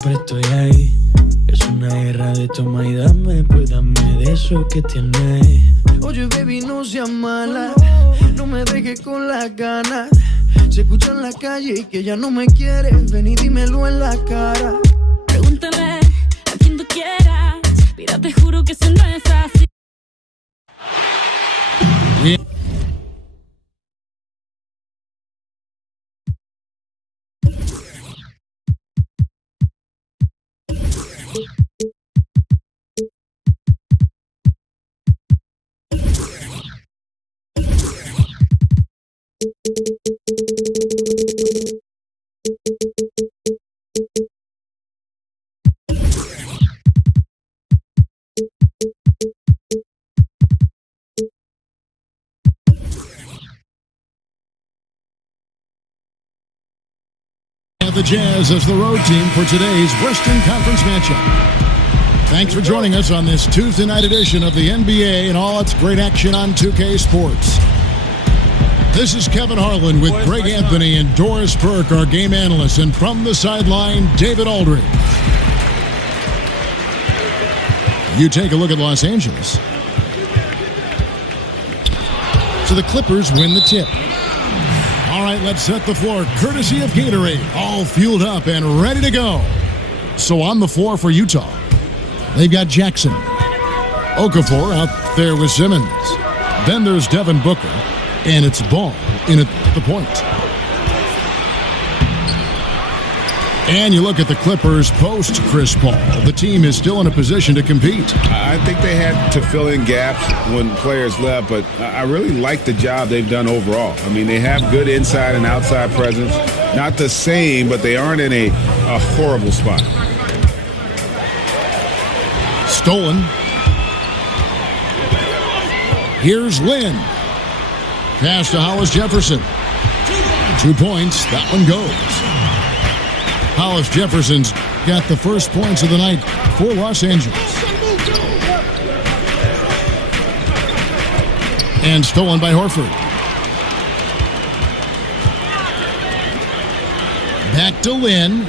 Pero estoy ahí, es una guerra de toma y dame, pues dame de eso que tienes. Oye, baby, no seas mala, no me dejes con las ganas. Se escucha en la calle y que ya no me quieres, ven y dímelo en la cara. Pregúntale a quien tú quieras, mira, te juro que eso no es así. The Jazz as the road team for today's Western Conference matchup. Thanks for joining us on this Tuesday night edition of the NBA and all its great action on 2K Sports. This is Kevin Harlan with Greg Anthony and Doris Burke, our game analyst, and from the sideline, David Aldridge. You take a look at Los Angeles. So the Clippers win the tip. All right, let's set the floor, courtesy of Gatorade, all fueled up and ready to go. So on the floor for Utah, they've got Jackson. Okafor out there with Simmons. Then there's Devin Booker, and it's Ball in at the point. And you look at the Clippers post Chris Paul. The team is still in a position to compete. I think they had to fill in gaps when players left, but I really like the job they've done overall. I mean, they have good inside and outside presence. Not the same, but they aren't in a horrible spot. Stolen. Here's Lynn. Pass to Hollis Jefferson. 2 points. That one goes. Hollis Jefferson's got the first points of the night for Los Angeles. And stolen by Horford. Back to Lynn.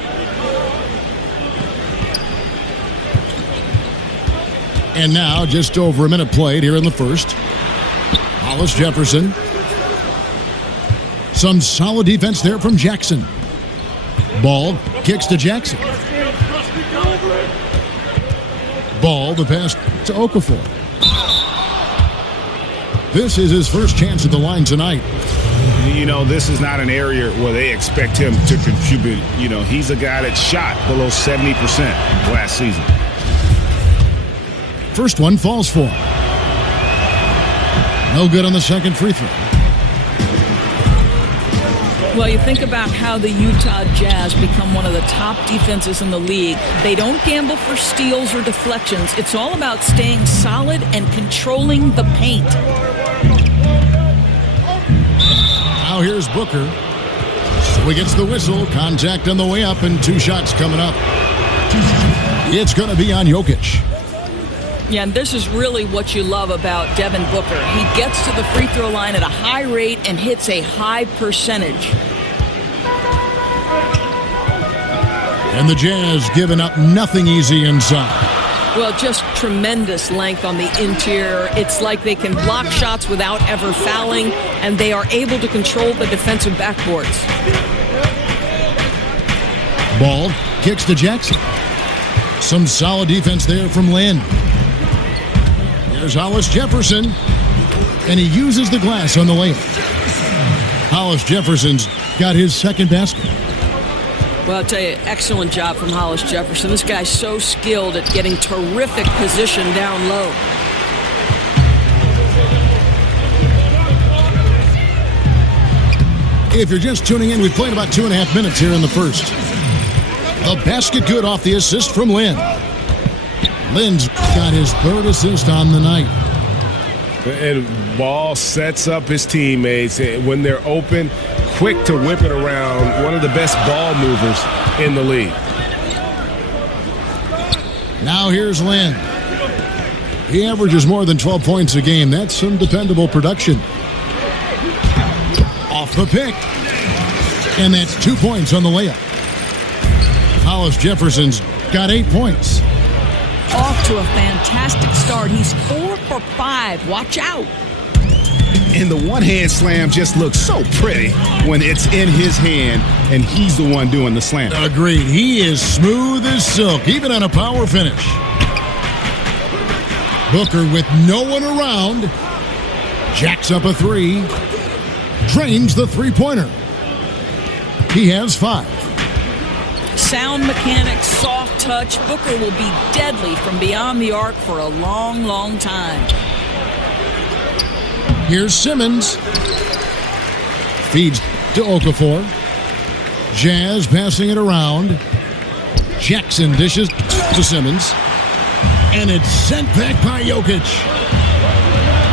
And now just over a minute played here in the first. Hollis Jefferson. Some solid defense there from Jackson. Ball kicks to Jackson. Ball, the pass to Okafor. This is his first chance at the line tonight. You know, this is not an area where they expect him to contribute. You know, he's a guy that shot below 70% last season. First one falls for him. No good on the second free throw. Well, you think about how the Utah Jazz become one of the top defenses in the league. They don't gamble for steals or deflections. It's all about staying solid and controlling the paint. Now here's Booker. So he gets the whistle. Contact on the way up and 2 shots coming up. It's going to be on Jokic. Yeah, and this is really what you love about Devin Booker. He gets to the free throw line at a high rate and hits a high percentage. And the Jazz giving up nothing easy inside. Well, just tremendous length on the interior. It's like they can block shots without ever fouling, and they are able to control the defensive backboards. Ball kicks to Jackson. Some solid defense there from Lynn. There's Hollis Jefferson, and he uses the glass on the layup. Hollis Jefferson's got his second basket. Well, I'll tell you, excellent job from Hollis Jefferson. This guy's so skilled at getting terrific position down low. If you're just tuning in, we've played about 2.5 minutes here in the first. A basket good off the assist from Lynn. Lynn's got his third assist on the night. And Ball sets up his teammates when they're open, quick to whip it around. One of the best ball movers in the league. Now here's Lynn. He averages more than 12 points a game. That's some dependable production. Off the pick. And that's 2 points on the layup. Hollis Jefferson's got 8 points. Off to a fantastic start. He's 4 for 5. Watch out. And the one-hand slam just looks so pretty when it's in his hand and he's the one doing the slam. Agreed. He is smooth as silk, even on a power finish. Booker with no one around. Jacks up a 3. Drains the three-pointer. He has 5. Sound mechanics, soft touch. Booker will be deadly from beyond the arc for a long, long time. Here's Simmons. Feeds to Okafor. Jazz passing it around. Jackson dishes to Simmons. And it's sent back by Jokic.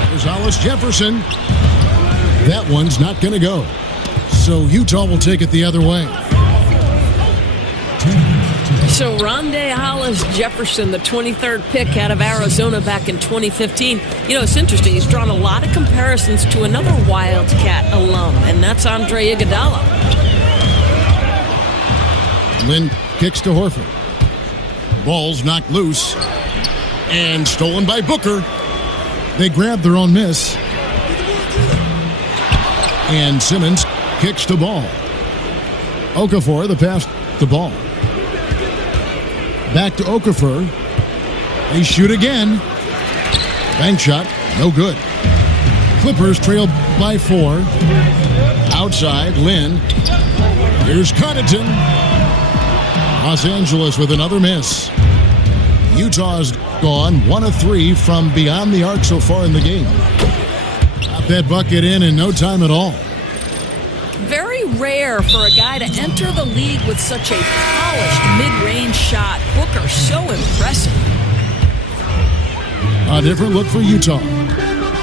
There's Hollis Jefferson. That one's not going to go. So Utah will take it the other way. So Rondé Hollis Jefferson, the 23rd pick out of Arizona back in 2015. You know, it's interesting. He's drawn a lot of comparisons to another Wildcat alum, and that's Andre Iguodala. Lynn kicks to Horford. Ball's knocked loose and stolen by Booker. They grab their own miss. And Simmons kicks the ball. Okafor, the pass, the ball. Back to Okafor. They shoot again. Bank shot, no good. Clippers trail by 4. Outside, Lynn. Here's Connaughton. Los Angeles with another miss. Utah's gone 1 of 3 from beyond the arc so far in the game. Got that bucket in no time at all. Very rare for a guy to enter the league with such a polished mid-range shot. Booker, so impressive. A different look for Utah.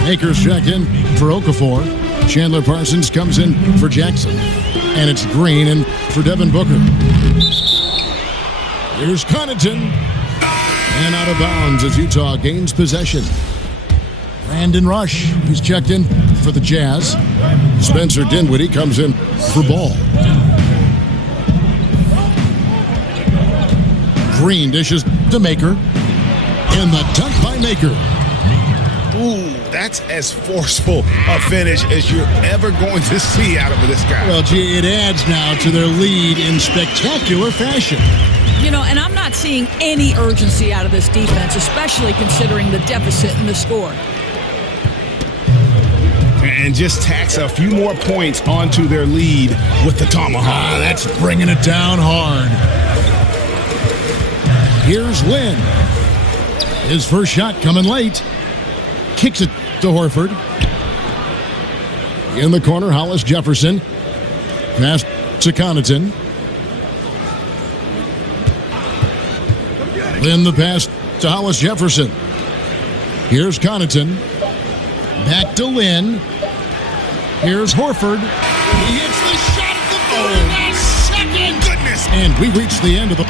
Akers check in for Okafor. Chandler Parsons comes in for Jackson. And it's Green in for Devin Booker. Here's Connaughton. And out of bounds as Utah gains possession. Brandon Rush, he's checked in for the Jazz. Spencer Dinwiddie comes in for Ball. Green dishes to Maker. And the dunk by Maker. Ooh, that's as forceful a finish as you're ever going to see out of this guy. Well, gee, it adds now to their lead in spectacular fashion. You know, and I'm not seeing any urgency out of this defense, especially considering the deficit in the score. And just tacks a few more points onto their lead with the tomahawk. That's bringing it down hard. Here's Lynn. His first shot coming late. Kicks it to Horford. In the corner, Hollis Jefferson. Pass to Connaughton. Lynn the pass to Hollis Jefferson. Here's Connaughton. Back to Lynn. Here's Horford. He hits the shot at the 49th second. Goodness. And we reach the end of the...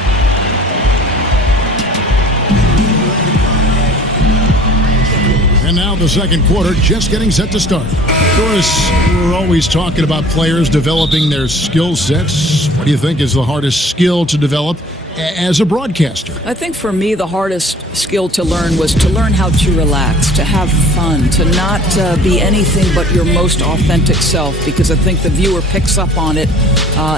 And now the second quarter just getting set to start. Of course, we're always talking about players developing their skill sets. What do you think is the hardest skill to develop as a broadcaster? I think for me, the hardest skill to learn was to learn how to relax, to have fun, to not be anything but your most authentic self, because I think the viewer picks up on it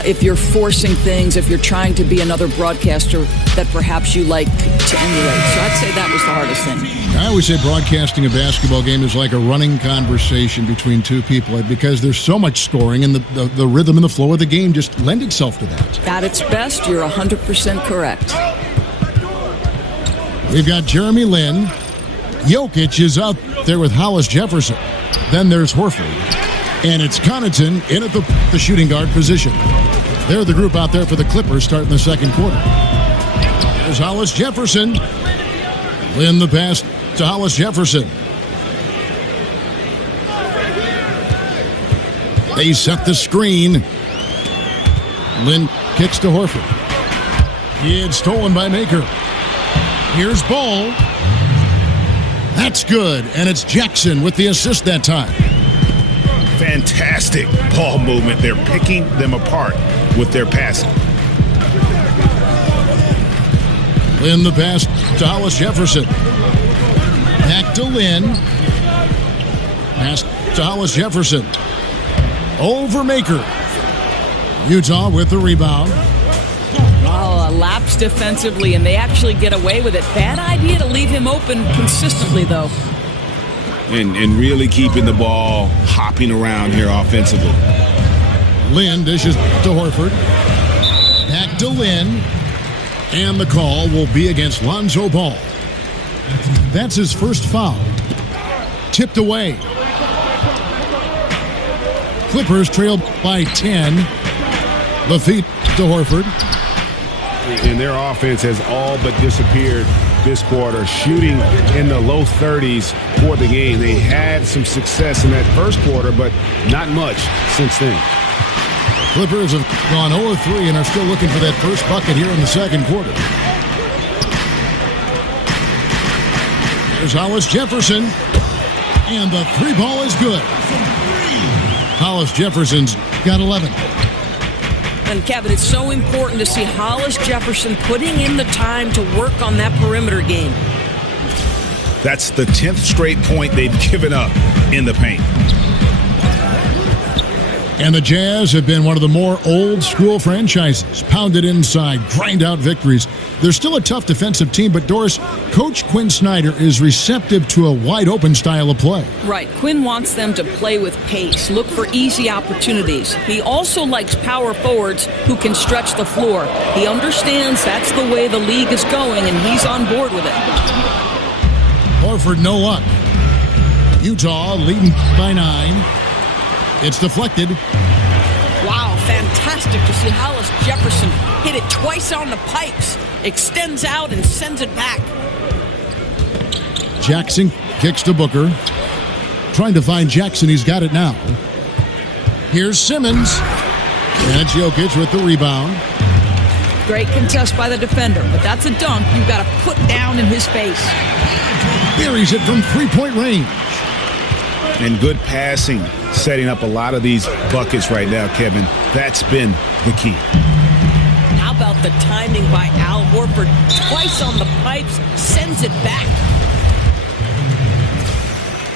if you're forcing things, if you're trying to be another broadcaster that perhaps you like to emulate. So I'd say that was the hardest thing. I always say broadcasting a basketball game is like a running conversation between two people because there's so much scoring and the rhythm and the flow of the game just lend itself to that. At its best, you're 100% correct. We've got Jeremy Lin. Jokic is out there with Hollis Jefferson. Then there's Horford. And it's Connaughton in at the shooting guard position. They're the group out there for the Clippers starting the second quarter. There's Hollis Jefferson. Lin the pass to Hollis Jefferson. They set the screen. Lin kicks to Horford. It's stolen by Maker. Here's Ball. That's good. And it's Jackson with the assist that time. Fantastic ball movement. They're picking them apart with their passing. In the pass to Hollis Jefferson. Back to Lynn. Pass to Hollis Jefferson. Over Maker. Utah with the rebound. Oh, a lapse defensively, and they actually get away with it. Bad idea to leave him open consistently, though. And really keeping the ball hopping around here offensively. Lynn dishes to Horford. Back to Lynn. And the call will be against Lonzo Ball. That's his first foul. Tipped away. Clippers trail by 10. The feet to Horford. And their offense has all but disappeared this quarter, shooting in the low 30s for the game. They had some success in that first quarter, but not much since then. Clippers have gone 0-3 and are still looking for that first bucket here in the second quarter. Here's Hollis Jefferson. And the three ball is good. Hollis Jefferson's got 11. And Kevin, it's so important to see Hollis Jefferson putting in the time to work on that perimeter game. That's the 10th straight point they've given up in the paint. And the Jazz have been one of the more old-school franchises. Pounded inside, grind out victories. They're still a tough defensive team, but Doris, Coach Quinn Snyder is receptive to a wide-open style of play. Right. Quinn wants them to play with pace, look for easy opportunities. He also likes power forwards who can stretch the floor. He understands that's the way the league is going, and he's on board with it. Horford, no luck. Utah leading by 9. It's deflected. Wow, fantastic to see Hollis Jefferson hit it twice on the pipes. Extends out and sends it back. Jackson kicks to Booker. Trying to find Jackson. He's got it now. Here's Simmons. And it's Jokic with the rebound. Great contest by the defender, but that's a dunk you've got to put down in his face. Buries it from three-point range. And good passing, setting up a lot of these buckets right now, Kevin. That's been the key. How about the timing by Al Horford? Twice on the pipes, sends it back.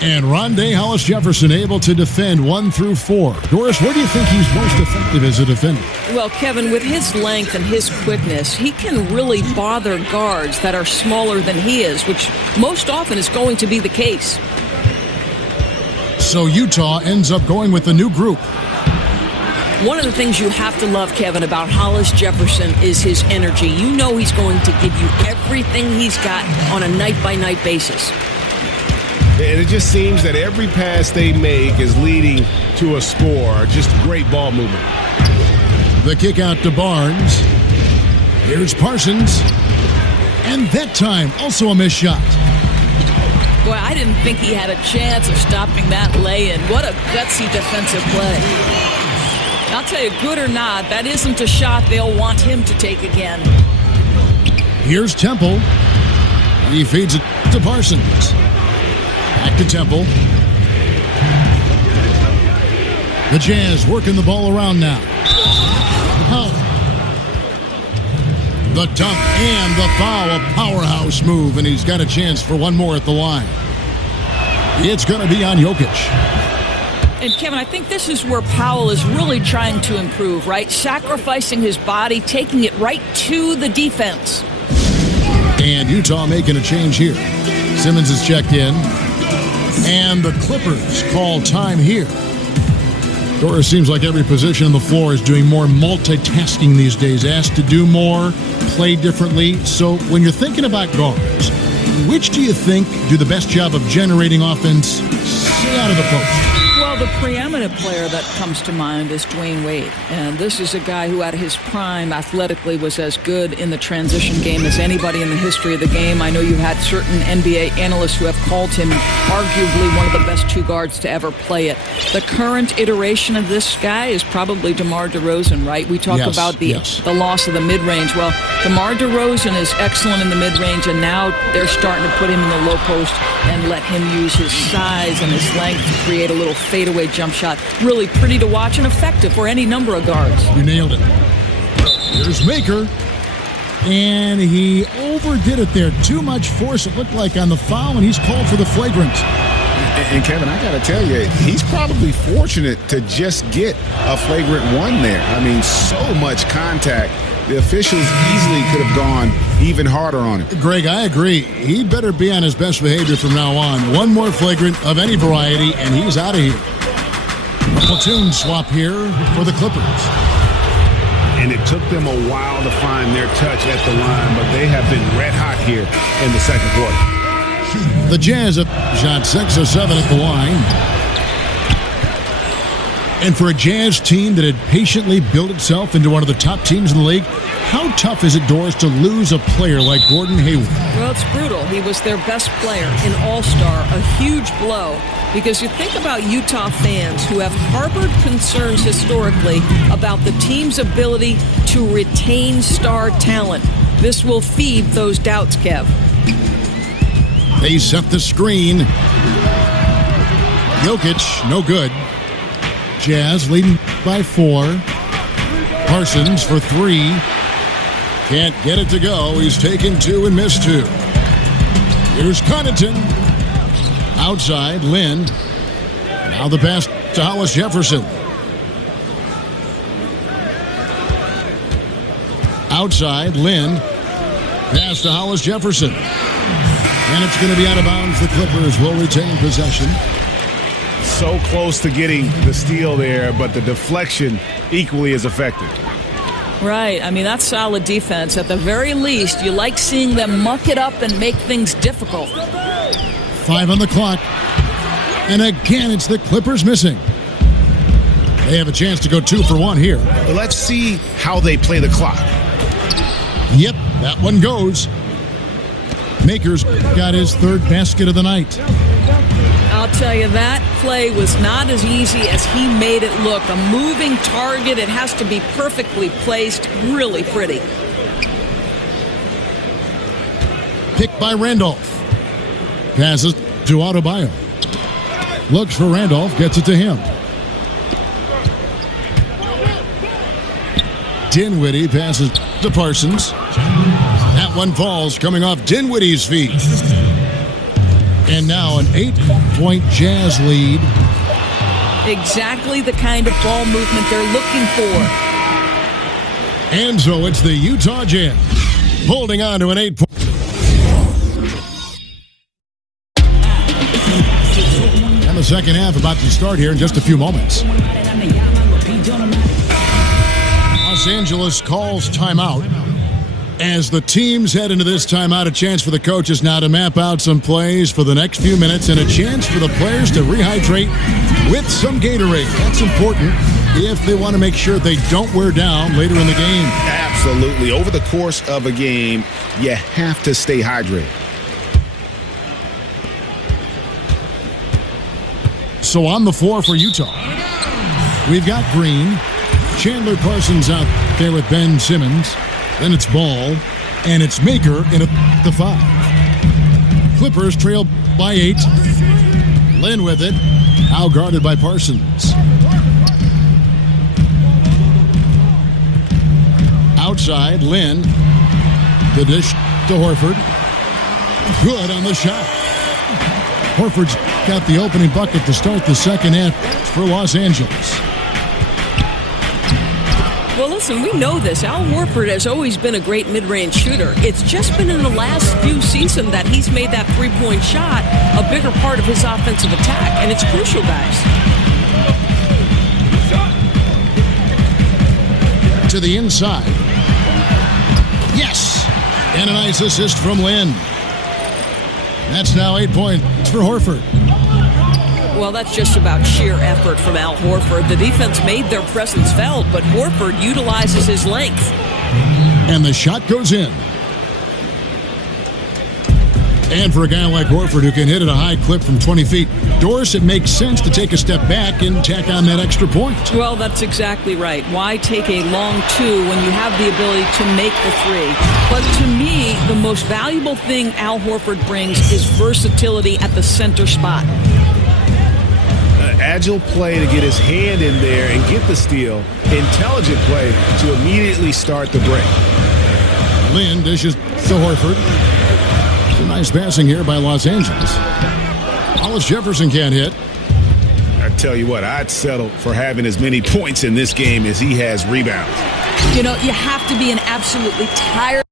And Rondé Hollis Jefferson able to defend 1 through 4. Doris, where do you think he's most effective as a defender? Well, Kevin, with his length and his quickness, he can really bother guards that are smaller than he is, which most often is going to be the case. So Utah ends up going with a new group. One of the things you have to love, Kevin, about Hollis Jefferson is his energy. You know he's going to give you everything he's got on a night-by-night basis. And it just seems that every pass they make is leading to a score. Just great ball movement. The kick out to Barnes. Here's Parsons. And that time, also a missed shot. Boy, I didn't think he had a chance of stopping that lay-in. What a gutsy defensive play. I'll tell you, good or not, that isn't a shot they'll want him to take again. Here's Temple. He feeds it to Parsons. Back to Temple. The Jazz working the ball around now. The dunk and the foul, a powerhouse move, and he's got a chance for one more at the line. It's going to be on Jokic. And Kevin, I think this is where Powell is really trying to improve, right? Sacrificing his body, taking it right to the defense. And Utah making a change here. Simmons is checked in. And the Clippers call time here. Doris, seems like every position on the floor is doing more multitasking these days, asked to do more, play differently. So when you're thinking about guards, which do you think do the best job of generating offense, say, out of the post? Well, the preeminent player that comes to mind is Dwayne Wade. And this is a guy who at his prime athletically was as good in the transition game as anybody in the history of the game. I know you had certain NBA analysts who have called him arguably one of the best two guards to ever play it. The current iteration of this guy is probably DeMar DeRozan, right? We talk about the loss of the mid-range. Well, DeMar DeRozan is excellent in the mid-range, and now they're starting to put him in the low post and let him use his size and his length to create a little fadeaway jump shot. Really pretty to watch and effective for any number of guards. You nailed it. Here's Maker. And he overdid it there. Too much force, it looked like, on the foul, and he's called for the flagrant. And Kevin, I got to tell you, he's probably fortunate to just get a flagrant one there. I mean, so much contact. The officials easily could have gone even harder on it. Greg, I agree. He better be on his best behavior from now on. One more flagrant of any variety, and he's out of here. A platoon swap here for the Clippers. And it took them a while to find their touch at the line, but they have been red hot here in the second quarter. The Jazz have shot 6 or 7 at the line. And for a Jazz team that had patiently built itself into one of the top teams in the league, how tough is it, Doris, to lose a player like Gordon Hayward? Well, it's brutal. He was their best player, an all-star, a huge blow. Because you think about Utah fans who have harbored concerns historically about the team's ability to retain star talent. This will feed those doubts, Kev. They set the screen. Jokic, no good. Jazz leading by 4. Parsons for 3. Can't get it to go. He's taken 2 and missed 2. Here's Connaughton. Outside, Lynn. Now the pass to Hollis Jefferson. Outside, Lynn. Pass to Hollis Jefferson. And it's going to be out of bounds. The Clippers will retain possession. So close to getting the steal there, but the deflection equally as effective. Right. I mean, that's solid defense. At the very least, you like seeing them muck it up and make things difficult. 5 on the clock. And again, it's the Clippers missing. They have a chance to go 2 for 1 here. Let's see how they play the clock. Yep, that one goes. Makers got his 3rd basket of the night. I'll tell you, that play was not as easy as he made it look. A moving target, it has to be perfectly placed, really pretty. Picked by Randolph. Passes to Adebayo. Looks for Randolph, gets it to him. Dinwiddie passes to Parsons. That one falls, coming off Dinwiddie's feet. And now an 8-point Jazz lead. Exactly the kind of ball movement they're looking for. And so it's the Utah Jazz holding on to an 8-point. And the second half about to start here in just a few moments. Los Angeles calls timeout. As the teams head into this timeout, a chance for the coaches now to map out some plays for the next few minutes and a chance for the players to rehydrate with some Gatorade. That's important if they want to make sure they don't wear down later in the game. Absolutely. Over the course of a game, you have to stay hydrated. So on the floor for Utah, we've got Green, Chandler Parsons out there with Ben Simmons. Then it's Ball, and it's Maker in the 5. Clippers trail by 8. Lynn with it, out guarded by Parsons. Outside, Lynn. The dish to Horford. Good on the shot. Horford's got the opening bucket to start the second half for Los Angeles. Well, listen, we know this. Al Horford has always been a great mid-range shooter. It's just been in the last few seasons that he's made that three-point shot a bigger part of his offensive attack, and it's crucial, guys. To the inside. Yes! And a nice assist from Lynn. That's now 8 points for Horford. Well, that's just about sheer effort from Al Horford. The defense made their presence felt, but Horford utilizes his length. And the shot goes in. And for a guy like Horford who can hit at a high clip from 20 feet, Doris, it makes sense to take a step back and tack on that extra point. Well, that's exactly right. Why take a long 2 when you have the ability to make the 3? But to me, the most valuable thing Al Horford brings is versatility at the center spot. Agile play to get his hand in there and get the steal. Intelligent play to immediately start the break. Lynn dishes to Horford. Some nice passing here by Los Angeles. Hollis Jefferson can't hit. I tell you what, I'd settle for having as many points in this game as he has rebounds. You know, you have to be an absolutely tired